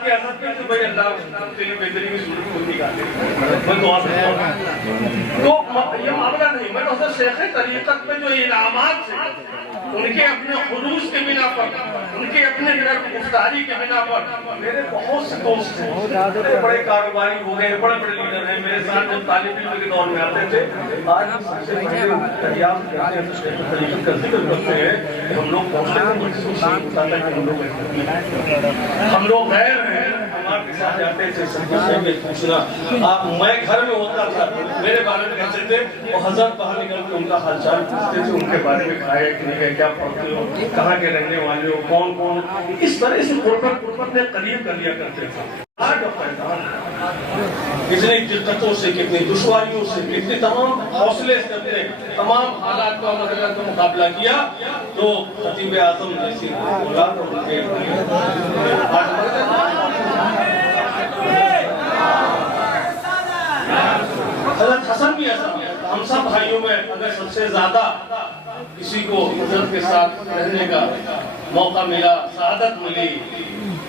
بات کی حضرت نے کہ بھائی اللہ کے لیے بہتری کی صورت کو نکالے میں دعا کرتا ہوں تو یہ معاملہ نہیں میں تو حضرت شیخ طریقت میں جو انعامات تھے ان کے اپنے خلوص کے بنا پر ان کے اپنے گفتاری کے بنا پر میرے بہت سے دوست ہیں بڑے کاروباری ہو گئے بڑے بڑے لیڈر ہیں میرے ساتھ جب طالب علم کے دور میں آتے تھے آج سے دریافت کرتے ہیں تو شیخ طریقت کا ذکر کرتے ہیں کہ ہم لوگ پہنچتے ہیں محسوس نہیں ہوتا تھا کہ ہم لوگ غیر ہیں ہمارے ساتھ جاتے تھے سب سے کہ پوچھنا آپ میں گھر میں ہوتا تھا میرے بارے میں کہتے تھے اور حضرت باہر نکل کے ان کا حال چال پوچھتے تھے ان کے بارے میں کھائے کہ نہیں کیا پڑھتے ہو کہاں کے رہنے والے ہو کون کون اس طرح سے قربت نے قریب کر لیا کرتے تھے آج کتنی دقتوں سے کتنی دشواریوں سے کتنی تمام حوصلے سے اپنے تمام حالات کا مدد کا مقابلہ کیا تو خطیب اعظم جیسی اولاد اور ان کے حضرت حسن بھی ایسا ہم سب بھائیوں میں اگر سب سے زیادہ کسی کو حضرت کے ساتھ رہنے کا موقع ملا سعادت ملی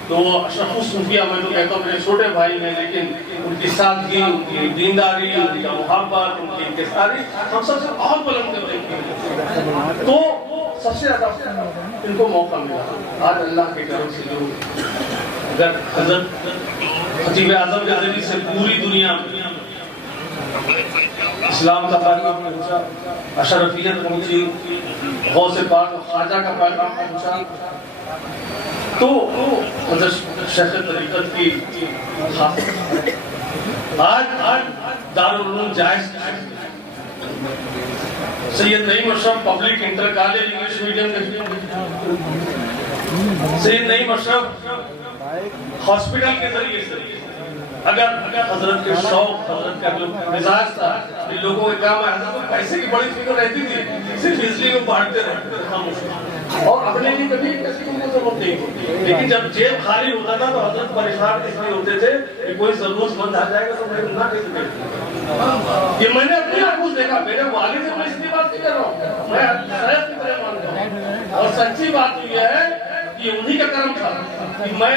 تو وہ اشرف الصوفیہ میں تو کہتا ہوں میرے چھوٹے بھائی ہیں لیکن ان کی سادگی ان کی دینداری ان کا محبت ان کی انکساری ہم سب سے بہت بلند کرتے تو سب سے زیادہ ان کو موقع ملا آج اللہ کے کرم سے جو اگر حضرت خطیب اعظم کے ذریعے سے پوری دنیا اسلام کا پیغام پہنچا اشرفیت پہنچی غوث پاک خواجہ کا پیغام پہنچا تو حضرت شیخ طریقت کی آج دارالعلوم جائز Syed Naeem Ashraf public inter college English medium Syed Naeem Ashraf hospital کے ذریعے سے اگر حضرت کے شوق حضرت کا جو مزاج تھا لوگوں کے کام ہے حضرت کو پیسے کی بڑی فکر رہتی تھی صرف اس لیے وہ بانٹتے رہتے اور اپنے لیے کبھی کسی کو ضرورت نہیں ہوتی لیکن جب جیب خالی ہوتا تھا تو حضرت پریشان اس لیے ہوتے تھے کہ کوئی ضرورت مند آ جائے گا تو میں نہ کیسے کروں یہ میں نے اپنی آنکھوں دیکھا میرے والد سے میں اس لیے بات نہیں کر رہا ہوں میں شاید کی طرح مانتا ہوں اور سچی بات یہ ہے کہ انہی کا کرم تھا کہ میں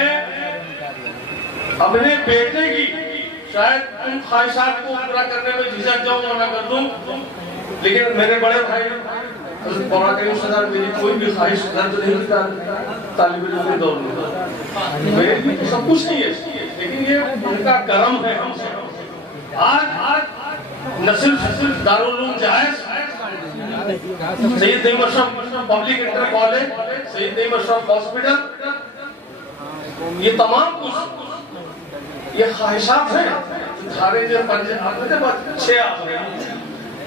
اپنے بیٹے کی شاید ان خواہشات کو پورا کرنے میں جھجک جاؤں اور نہ کر دوں لیکن میرے بڑے بھائی حضرت مولانا کریم صدر میری کوئی بھی خواہش رد نہیں کی طالب علم کے دور میں میرے بھی سب کچھ نہیں ہے لیکن یہ ان کا کرم ہے ہم سے آج نہ صرف دارالعلوم جائز Syed Naeem Ashraf public inter college سید نعیم اشرف ہاسپٹل یہ تمام کچھ یہ خواہشات ہیں دھارے جو پنجے بعد 6 آخر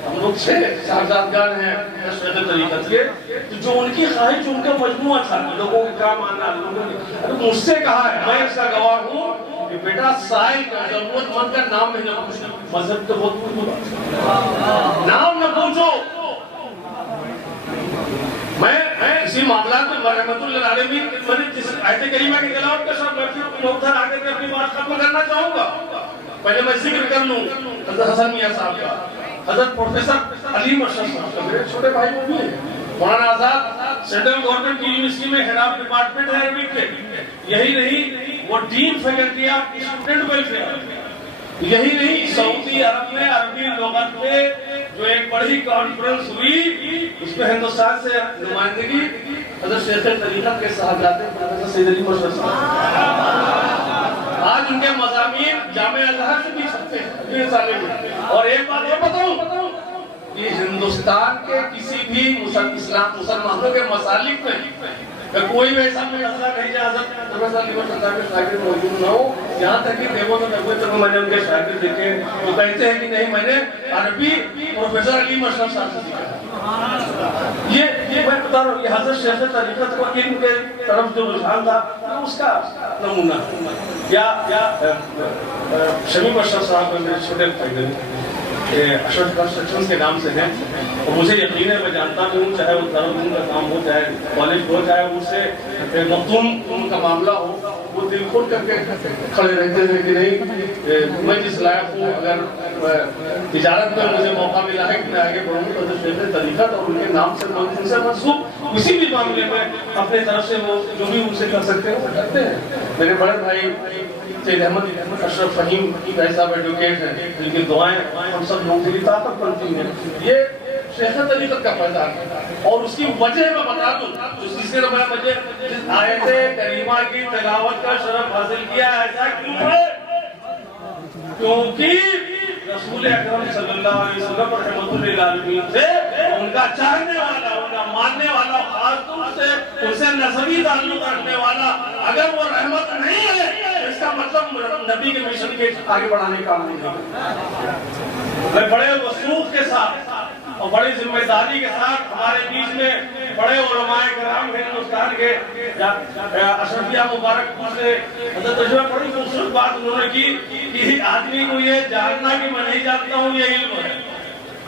ہم لوگ 6 شہزادگان ہیں شیخ طریقت کے جو ان کی خواہش ان کا مجموعہ تھا لوگوں کے کام آنا مجھ سے کہا ہے میں اس کا گواہ ہوں کہ بیٹا سائل کا ضرورت مند کا نام میں نہ پوچھنا مذہب تو بہت پوچھو نام نہ پوچھو میں اسی معاملات میں رحمت اللہ علیہ میں جس آیت کریمہ کی تلاوت کا شرف لڑکی ادھر آگے میں اپنی بات ختم کرنا چاہوں گا پہلے میں ذکر کر لوں حضرت حسن میاں صاحب کا حضرت پروفیسر علیم اشرف صاحب کا میرے چھوٹے بھائی وہ بھی ہیں مولانا آزاد سینٹرل گورنمنٹ کی یونیورسٹی میں ہیڈ آف ڈپارٹمنٹ ہے عربک کے یہی نہیں وہ dean faculty of student welfare یہی نہیں سعودی عرب میں عربی لغت پہ جو ایک بڑی کانفرنس ہوئی اس میں ہندوستان سے نمائندگی حضرت شیخ طریقت کے صاحبزادے پروفیسر سید علیم اشرف صاحب آج ان کے مضامین جامعہ ازہر سے بھی چھپتے ہیں اور ایک بات یہ بتاؤں کہ ہندوستان کے کسی بھی مسلمانوں کے مسالک میں کوئی بھی ایسا مسئلہ نہیں جہاں حضرت پروفیسر علیم اشرف صاحب کے شاگرد موجود نہ ہو یہاں تک کہ دیوبند تک میں نے ان کے شاگرد دیکھے وہ کہتے ہیں کہ نہیں میں نے عربی پروفیسر علیم اشرف صاحب سے سیکھا یہ میں بتا رہا ہوں یہ حضرت شیخ طریقت کو ان کے طرف جو رجحان تھا اس کا نمونہ یا شمیم اشرف صاحب میں میرے چھوٹے بھائی اشرف کنسٹرکشن کے نام سے ہیں اور مجھے یقین ہے میں جانتا ہوں چاہے وہ دارالعلوم کا کام ہو چاہے کالج ہو چاہے اس سے مختوم ان کا معاملہ ہو وہ دل کھول کر کے کھڑے رہتے ہیں کہ نہیں میں جس لائق ہوں اگر تجارت میں مجھے موقع ملا ہے کہ میں آگے بڑھوں تو شیخ طریقت اور ان کے نام سے ان سے منسوب کسی بھی معاملے میں اپنے طرف سے وہ جو بھی ان سے کر سکتے ہیں وہ کرتے ہیں میرے بڑے بھائی سید احمد اشرف فہیم بھائی صاحب ایڈوکیٹ ہیں، جن کی دعائیں ہم سب لوگوں کے لیے طاقت بنتی ہیں. یہ شیخ طریقت کا پیدار ہے اور اس کی وجہ میں بتا دوں اس تیسرے نمبر وجہ جس آیت کریمہ کی تلاوت کا شرف حاصل کیا ایسا کیوں ہے؟ کیونکہ رسول اکرم صلی اللہ علیہ وسلم رحمۃ للعالمین سے ان کا چاہنے والا، ان کا ماننے والا، خاص طور سے ان سے نسبی تعلق رکھنے والا اگر وہ رحمت نہیں ہے اس کا مطلب نبی کے مشن کے آگے بڑھانے کا نہیں ہے. میں بڑے وثوق کے ساتھ اور بڑی ذمہ داری کے ساتھ ہمارے بیچ میں بڑے علماء کرام ہیں ہندوستان کے اشرفیہ مبارک پور سے حضرت تجربہ بڑی خوبصورت بات انہوں نے کی کہ آدمی کو یہ جاننا کہ میں نہیں جانتا ہوں یہ علم ہے،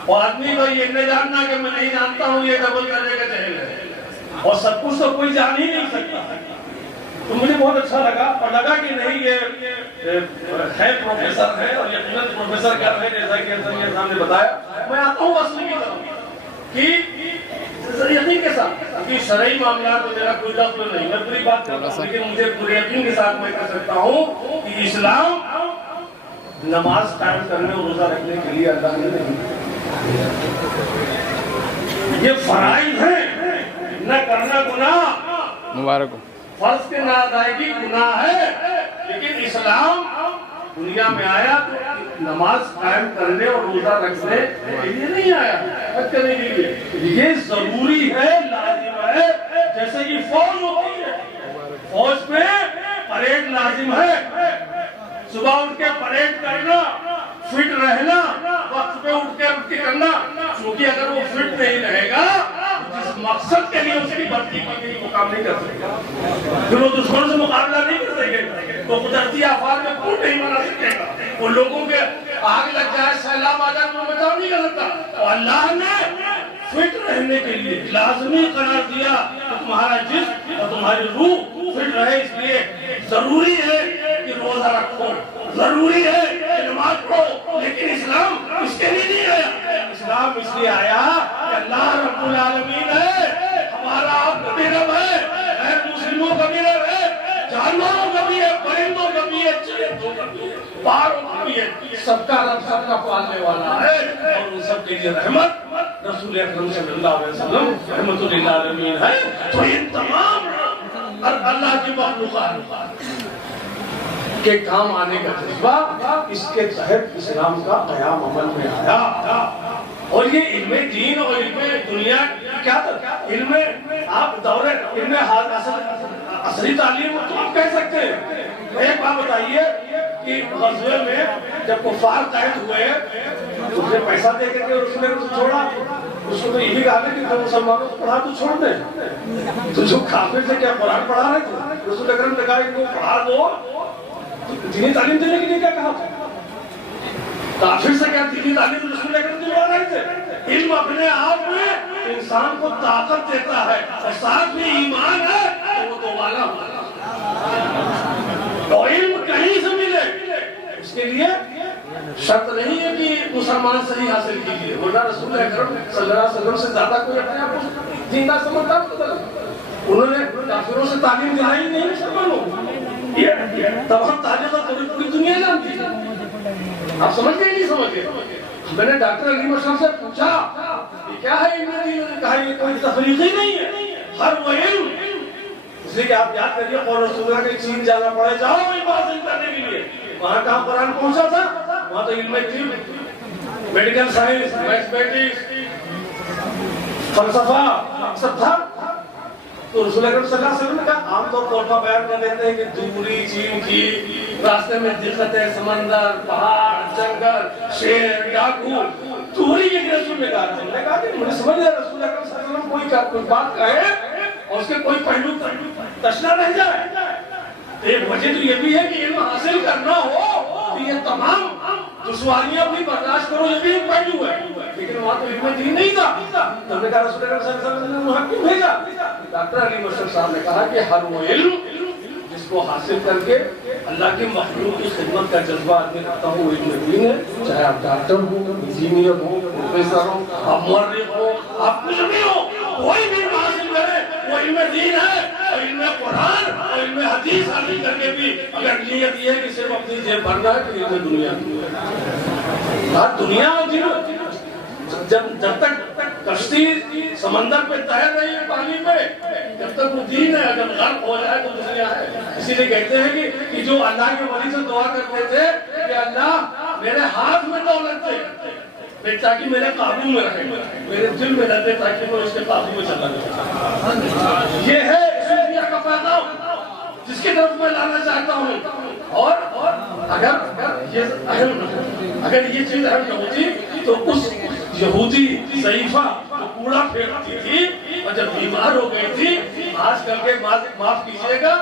اور آدمی کو یہ نہیں جاننا کہ میں نہیں جانتا ہوں یہ ڈبل کرنے کا جہل ہے، اور سب کچھ تو کوئی جان ہی نہیں سکتا. تو مجھے بہت اچھا لگا اور لگا کہ نہیں یہ ہے پروفیسر ہے اور یقیناً پروفیسر کر رہے ہیں جیسا کہ انسانیت صاحب نے بتایا. میں آتا ہوں اصل کی طرف کہ یقین کے ساتھ کہ شرعی معاملات میں میرا کوئی دخل نہیں، میں پوری بات کرتا ہوں لیکن مجھے پورے یقین کے ساتھ میں کہہ سکتا ہوں کہ اسلام نماز قائم کرنے اور روزہ رکھنے کے لیے اللہ نے نہیں، یہ فرائض ہیں، نہ کرنا گناہ مبارک ہو، فرض کے نہ ادائیگی گناہ ہے، لیکن اسلام دنیا میں آیا تو نماز قائم کرنے اور روزہ رکھنے کے لیے نہیں آیا، حج کرنے کے لیے. یہ ضروری ہے، لازم ہے، جیسے کہ فوج ہوتی ہے، فوج پہ پریڈ لازم ہے، صبح اٹھ کے پریڈ کرنا، فٹ رہنا، وقت پہ اٹھ کے کرنا، کیونکہ اگر وہ فٹ نہیں رہے گا جس مقصد کے لیے اس کی بھرتی کی گئی وہ کام نہیں کر سکے گا، پھر وہ دشمن سے مقابلہ نہیں کر سکے گا، وہ قدرتی آفات میں خود نہیں بنا سکے گا، وہ لوگوں کے آگ لگ جائے، سیلاب آ جائے وہ بچاؤ نہیں کر سکتا. تو اللہ نے فٹ رہنے کے لیے لازمی قرار دیا کہ تمہارا جسم اور تمہاری روح فٹ رہے، اس لیے ضروری ہے کہ روزہ رکھو، ضروری ہے کہ نماز پڑھو، لیکن اسلام اس کے لیے نہیں آیا. اسلام اس لیے آیا کہ اللہ رب العالمین ہے، ہمارا آپ کا بھی رب ہے، غیر مسلموں کا بھی رب ہے، جانوروں کا بھی ہے، پرندوں کا بھی ہے، چرندوں کا بھی ہے، پہاڑوں کا بھی ہے، سب کا رب سب کا پالنے والا ہے اور ان سب کے لیے رحمت رسول اکرم صلی اللہ علیہ وسلم رحمت للعالمین ہے. تو ان تمام اللہ کی مخلوقات کے کام آنے کا جذبہ اس کے تحت اسلام کا قیام عمل میں آیا. اور یہ علم دین اور علم دنیا کیا تھا؟ علم آپ دور علم عصری تعلیم تو آپ کہہ سکتے ہیں. ایک بات بتائیے کہ غزوے میں جب کفار قید ہوئے اس نے پیسہ دے کے اس نے چھوڑا، اس کو تو یہ بھی کہا کہ تم مسلمانوں کو پڑھا تو چھوڑ دیں، تو جو کافر سے کیا قرآن پڑھا رہے تھے رسول اکرم نے کہا کہ وہ پڑھا دو. دینی تعلیم دینے کے لیے کیا کہا تھا؟ کافر سے کیا دینی تعلیم رسول اکرم دلوا رہے تھے؟ علم اپنے آپ میں انسان کو طاقت دیتا ہے اور ساتھ میں ایمان ہے تو وہ دوبارہ تو علم کہیں سے ملے اس کے لیے شرط نہیں ہے کہ مسلمان صحیح حاصل کیجیے، ورنہ رسول اکرم صلی اللہ علیہ وسلم سے زیادہ کوئی اپنے آپ کو زندہ سمجھتا تھا. انہوں نے کافروں سے تعلیم دلائی نہیں مسلمانوں تب ہم تعلیم پوری دنیا جانتی ہے. آپ سمجھ گئے نہیں سمجھ گئے؟ میں نے ڈاکٹر علی مشرف سے پوچھا یہ کیا ہے علم دین؟ انہوں نے کہا یہ کوئی تفریقی نہیں ہے، ہر وہ علم. اس لیے کہ آپ یاد کریے قول رسول اللہ کے چین جانا پڑے، جاؤ علم حاصل کرنے کے لیے. وہاں کہاں قرآن پہنچا تھا؟ وہاں تو علم تھی، میڈیکل سائنس، میتھمیٹکس، فلسفہ سب تھا. تو رسول اکرم صلی اللہ علیہ وسلم نے کہا عام طور پر بیان کر دیتے ہیں کہ دوری چین کی، راستے میں دقتیں، سمندر، پہاڑ، جنگل، شیر، ڈاکو، دوری کی رسول نے کہا. ہم نے کہا کہ مجھے سمجھ لیا رسول اکرم صلی اللہ علیہ وسلم کوئی بات کہے اور اس کے کوئی پہلو تشنا رہ جائے. ایک وجہ تو یہ بھی ہے کہ علم حاصل کرنا ہو تو یہ تمام دشواریاں بھی برداشت کرو، یہ بھی ایک پہلو ہے. لیکن وہاں تو علم دین نہیں تھا. تو ہم نے کہا رسول اکرم صلی اللہ علیہ وسلم نے وہاں کیوں بھیجا؟ ڈاکٹر علی مشرف صاحب نے کہا کہ ہر وہ علم جس کو حاصل کر کے اللہ کی مخلوق کی خدمت کا جذبہ آدمی رکھتا ہو وہ علم دین ہے. چاہے آپ ڈاکٹر ہو، انجینئر ہو، پروفیسر ہو، آپ مورخ ہو، آپ کچھ بھی ہو، کوئی بھی حاصل کرے وہ علم دین ہے. اور علم قرآن اور علم حدیث حاصل کر کے بھی اگر نیت یہ ہے کہ صرف اپنی جیب بھرنا ہے تو یہ دنیا دنیا ہوتی ہے. جب تک کشتی سمندر پہ تیر رہی ہے پانی پہ جب تک وہ دین ہے, اگر غرق ہو جائے تو دنیا ہے. اسی لیے کہتے ہیں کہ جو اللہ کے ولی سے دعا کرتے تھے کہ اللہ میرے ہاتھ میں دولت دے تاکہ میرے قابو میں رہے, میرے دل میں رہتے تاکہ میں اس کے قابو میں چلا جائے. یہ ہے صوفیہ کا پیغام جس کی طرف میں لانا چاہتا ہوں. اور اگر یہ چیز اہم نہ ہوتی تو اس یہودی ضعیفہ جو کوڑا پھینکتی تھی اور جب بیمار ہو گئی تھی, آج کل کے معاف کیجئے گا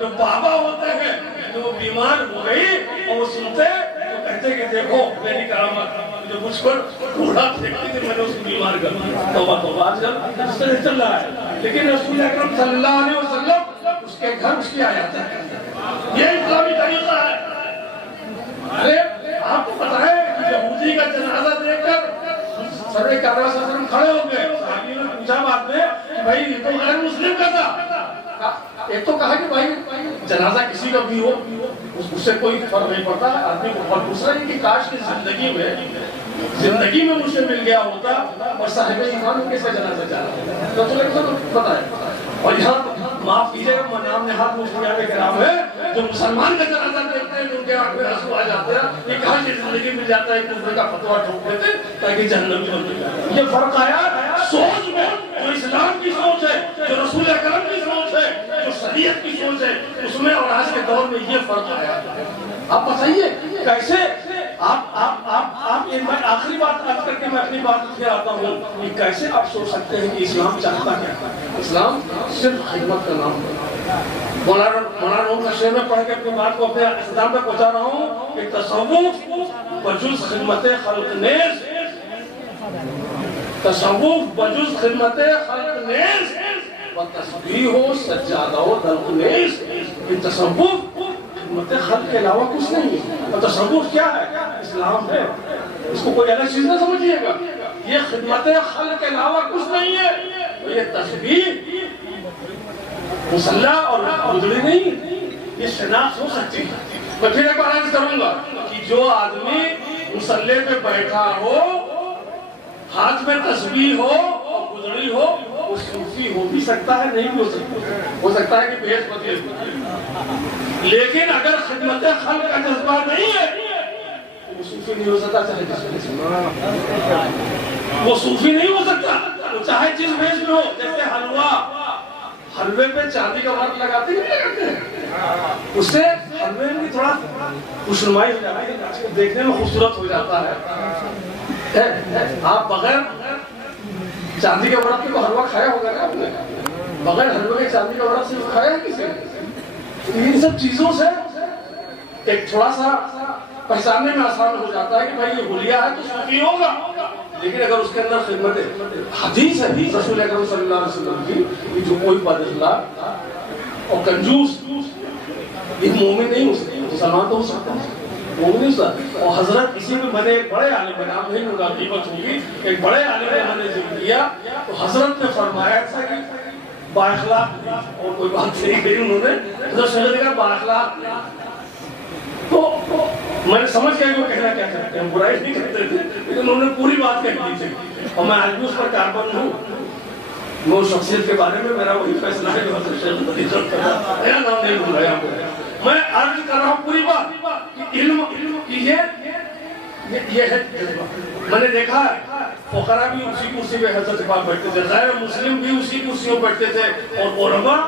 جو بابا ہوتے ہیں جو بیمار ہو گئی اور وہ سنتے تو کہتے کہ دیکھو میری کرامت جو مجھ پر کوڑا پھینکتی تھی میں نے اس کو بیمار کر دیا. توبہ توبہ آج کل اس طرح چل رہا ہے. لیکن رسول اکرم صلی اللہ علیہ وسلم اس کے گھر اس کی آیات ہے. یہ اسلامی طریقہ ہے. ارے آپ کو پتا ہے کہ یہودی کا جنازہ دیکھ کر سرور کعبہ صلی اللہ علیہ وسلم کھڑے ہو گئے. صحابی نے پوچھا بعد میں کہ بھائی یہ تو غیر مسلم کا تھا. ایک تو کہا کہ بھائی جنازہ کسی کا بھی ہو اس سے کوئی فرق نہیں پڑتا آدمی کو. اور دوسرا یہ کہ کاش کی زندگی میں مجھ سے مل گیا ہوتا اور صاحب ایمان کس کا جنازہ چاہ رہا تو پتا ہے. اور یہاں معاف کیجئے گا نام نہاد مسلمان کرام ہے جو مسلمان کا جنازہ دیکھتے ہیں ان کے آنکھ میں آنسو آ جاتے ہیں. یہ کہاں کی زندگی مل جاتا ہے کفر کا فتویٰ ٹھوک دیتے تاکہ جہنمی بن جائے. یہ فرق آیا سوچ میں, جو اسلام کی سوچ ہے, جو رسول اکرم کی سوچ ہے, جو شریعت کی سوچ ہے, اس میں اور آج کے دور میں یہ فرق آیا. آپ بتائیے کیسے آپ آخری بات آج کر کے میں اپنی بات لکھے آتا ہوں کہ کیسے آپ سوچ سکتے ہیں کہ اسلام چاہتا کیا ہے. اسلام صرف خدمت کا نام ہے. مولانا روم کا شعر میں پڑھ کے اپنی بات کو اپنے اختتام پہ پہنچا رہا ہوں کہ تصوف بجز خدمت خلق نیز, تصوف بجز خدمت خلق نیز و تسبیح و سجادہ و دلق نیز. یہ تصوف خدمت خلق کے علاوہ کچھ نہیں ہے. اور تصوف کیا ہے؟ اسلام ہے. اس کو کوئی الگ چیز نہ سمجھیے گا. یہ خدمت خلق کے علاوہ کچھ نہیں ہے. یہ تسبیح مصلح اور گدڑی نہیں, یہ شناخت ہو سکتی ہے. میں پھر ایک بار عرض کروں گا کہ جو آدمی مصلح پہ بیٹھا ہو, ہاتھ میں تسبیح ہو اور گدڑی ہو, وہ صوفی ہو بھی سکتا ہے, نہیں بھی ہو سکتا ہے کہ بحث پتی ہے. لیکن اگر خدمت خلق کا جذبہ نہیں ہے وہ صوفی نہیں ہو سکتا. وہ صوفی نہیں ہو سکتا چاہے جس بھیس میں ہو. جیسے حلوے پہ چاندی کا ورق لگاتے ہیں اس سے حلوے میں تھوڑا خوشنمائی ہو جاتی ہے, دیکھنے میں خوبصورت ہو جاتا ہے. آپ بغیر چاندی کے ورق کے کو حلوہ کھایا ہوگا نا آپ نے؟ بغیر حلوے کے چاندی کا ورق صرف کھایا ہے کسی نے؟ ان سب چیزوں سے ایک تھوڑا سا پہچاننے میں آسان ہو جاتا ہے کہ بھائی یہ حلیہ ہے تو صوفی ہوگا. لیکن اگر اس کے اندر خدمت حدیث ہے رسول اکرم صلی اللہ علیہ وسلم کی کہ جو کوئی بد اخلاق اور کنجوس یہ مومن نہیں ہو سکتا. مسلمان تو ہو سکتا ہے, مومن نہیں ہو سکتا. اور حضرت اسی میں میں نے ایک بڑے عالم نام نہیں ہوگا قیمت ہوگی, ایک بڑے عالم نے میں نے ذکر کیا تو حضرت نے فرمایا تھا کہ با اخلاق اور کوئی بات نہیں کہی انہوں نے. حضرت شہر نے کہا با اخلاق تو میں نے سمجھ گیا کہ وہ کہنا کیا چاہتے ہیں. برائی نہیں کہتے تھے لیکن انہوں نے پوری بات کہہ دی تھی. اور میں آج بھی اس پر کاربند ہوں. میں اس شخصیت کے بارے میں میرا وہی فیصلہ ہے جو حضرت شیخ بدیجت کرتا. میرا نام نہیں بھولا یہاں پہ. میں عرض کر رہا ہوں پوری بات کہ علم کی یہ ہے. میں نے دیکھا ہے فقراء بھی اسی کرسی پہ حضرت پاک بیٹھتے تھے, غیر مسلم بھی اسی کرسیوں بیٹھتے تھے, اور علماء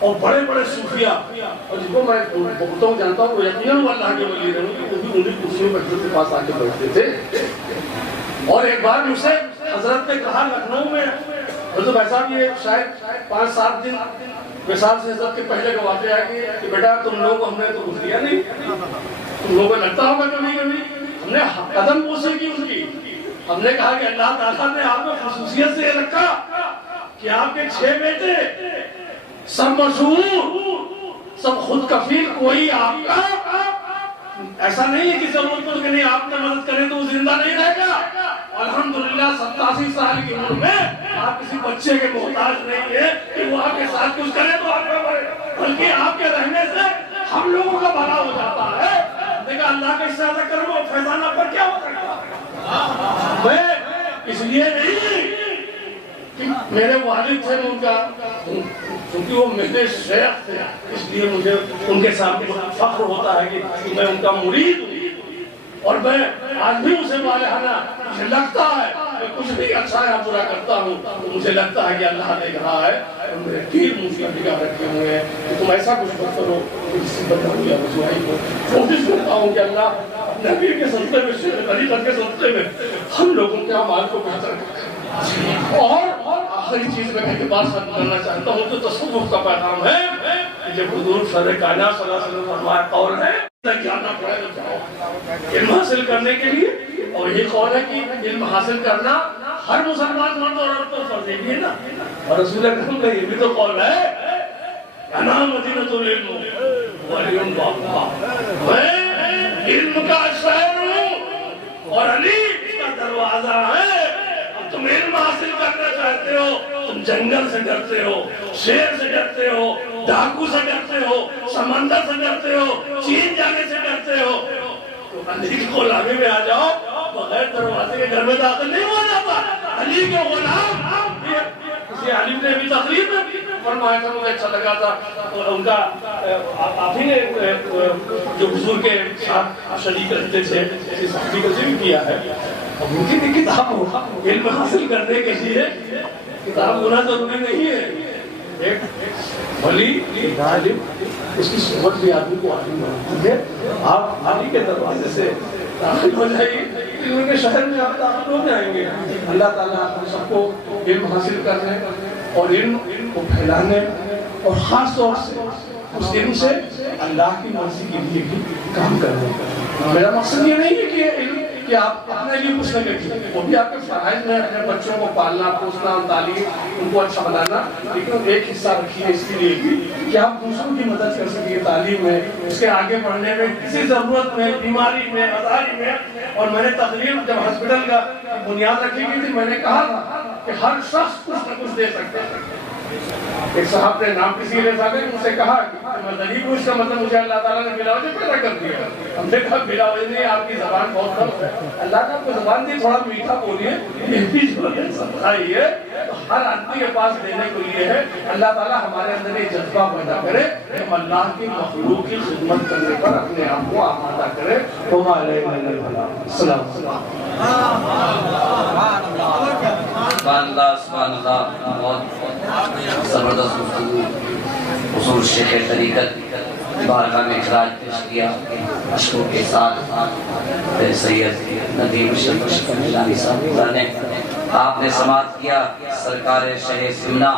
اور بڑے بڑے صوفیاء اور جن کو میں بہتوں جانتا ہوں وہ یقیناً وہ اللہ کے ولی رہے کہ وہ بھی انہیں کرسیوں پہ حضرت کے پاس آ کے بیٹھتے تھے. اور ایک بار مجھ سے حضرت نے کہا لکھنؤ میں, حضرت بھائی صاحب یہ شاید 5-7 دن مثال سے حضرت کے پہلے کا واقعہ ہے کہ بیٹا تم لوگوں کو ہم نے تو کچھ دیا نہیں, تم لوگوں کو لگتا ہوگا کبھی کبھی ہم نے قدم بوسی کی اس کی. ہم نے کہا کہ اللہ تعالیٰ نے آپ میں خصوصیت سے یہ رکھا کہ آپ کے 6 بیٹے سب مشہور, سب خود کفیل, کوئی آپ کا ایسا نہیں ہے کہ ضرورت پڑ کہ نہیں آپ نے مدد کریں تو وہ زندہ نہیں رہے گا. الحمدللہ 87 سال کی عمر میں آپ کسی بچے کے محتاج نہیں ہے کہ وہ آپ کے ساتھ کچھ کرے تو آپ کا بڑھے, بلکہ آپ کے رہنے سے ہم لوگوں کا بھلا ہو جاتا ہے. دیکھا اللہ کا اس سے زیادہ کرو فیضانہ پر کیا ہو سکتا. میں اس لیے نہیں کہ میرے والد تھے ان کا, کیونکہ وہ میرے شیخ تھے, اس لیے مجھے ان کے سامنے فخر ہوتا ہے کہ میں ان کا مرید ہوں. اور میں آج بھی اسے والہانہ مجھے لگتا ہے کہ کچھ بھی اچھا یا برا کرتا ہوں تو مجھے لگتا ہے کہ اللہ دیکھ رہا ہے اور میرے پیر مجھ پر نگاہ رکھے ہوئے ہیں کہ تم ایسا کچھ مت کرو کہ اس سے بدلا ہو یا رسوائی ہو. کوشش کرتا ہوں کہ اللہ نبی کے صدقے میں شیخ طریقت کے صدقے میں ہم لوگوں کے اعمال کو بہتر کریں. اور آخری چیز میں ایک بات کرنا چاہتا ہوں تو تصوف کا پیغام ہے کہ جب حضور سر کائنات صلی اللہ علیہ وسلم فرمایا قول ہے جانا پڑے تو جاؤ علم حاصل کرنے کے لیے. اور یہ قول ہے کہ علم حاصل کرنا ہر مسلمان مرد اور عورت پر فرض ہے نا. اور رسول اکرم کا یہ بھی تو قول ہے انا مدینۃ العلم وعلی بابا, میں علم کا شہر ہوں اور علی اس کا دروازہ ہے. اب تم علم حاصل کرنا چاہتے ہو, تم جنگل سے ڈرتے ہو, شیر سے ڈرتے ہو, ڈاکو سے ڈرتے ہو, سمندر سے ڈرتے ہو, چین جانے سے ڈرتے ہو, تو علی کی غلامی میں آ جاؤ. بغیر دروازے کے گھر میں داخل نہیں ہو جاتا. علی کے غلام کسی عالم نے بھی تقریر میں فرمایا تھا, مجھے اچھا لگا تھا ان کا, آپ ہی نے جو حضور کے ساتھ شریک رہتے تھے کسی صحابی کا ذکر کیا ہے. اب ان کی کتاب علم حاصل کرنے کے لیے کتاب ہونا ضروری نہیں ہے. ایک ولی عالم اس کی صحبت بھی آدمی کو عالم بناتی ہے. آپ علی کے دروازے سے داخل ہو جائیے, ان کے شہر میں آپ داخل ہو جائیں گے. اللہ تعالیٰ ہم سب کو علم حاصل کرنے اور علم کو پھیلانے اور خاص طور سے اس علم سے اللہ کی مرضی کے لیے بھی کام کرنے. میرا مقصد یہ نہیں ہے کہ علم کہ آپ اپنے لیے کچھ نہ کریں, وہ بھی آپ کے فرائض میں اپنے بچوں کو پالنا پوسنا, تعلیم ان کو اچھا بنانا, لیکن ایک حصہ رکھیے اس کے لیے بھی کہ آپ دوسروں کی مدد کر سکیں تعلیم میں, اس کے آگے بڑھنے میں, کسی ضرورت میں, بیماری میں, ازاری میں. اور میں نے تقریر جب ہاسپٹل کا بنیاد رکھی گئی تھی میں نے کہا تھا کہ ہر شخص کچھ نہ کچھ دے سکتا ہے. ایک صاحب نے نام کسی لے صاحب نے مجھ سے کہا کہ میں غریب ہوں, اس کا مطلب مجھے اللہ تعالیٰ نے بلا وجہ پیدا کر دیا. ہم نے کہا بلا وجہ نہیں, آپ کی زبان بہت کم ہے. اللہ نے آپ کو زبان دی, تھوڑا میٹھا بولیے, یہ بھی جو ہے صدقہ ہی ہے. ہر آدمی کے پاس دینے کے لیے ہے. اللہ تعالیٰ ہمارے اندر یہ جذبہ پیدا کرے کہ ہم اللہ کی مخلوق کی خدمت کرنے پر اپنے آپ کو آمادہ کرے. السلام اللہ. بہت زبردست گفتگو حضور شیخ طریقت بارگاہ میں خراج پیش کیا اشکوں کے ساتھ سید ندیم اشرف صاحب نے. آپ نے سماعت کیا سرکار شہ سمنا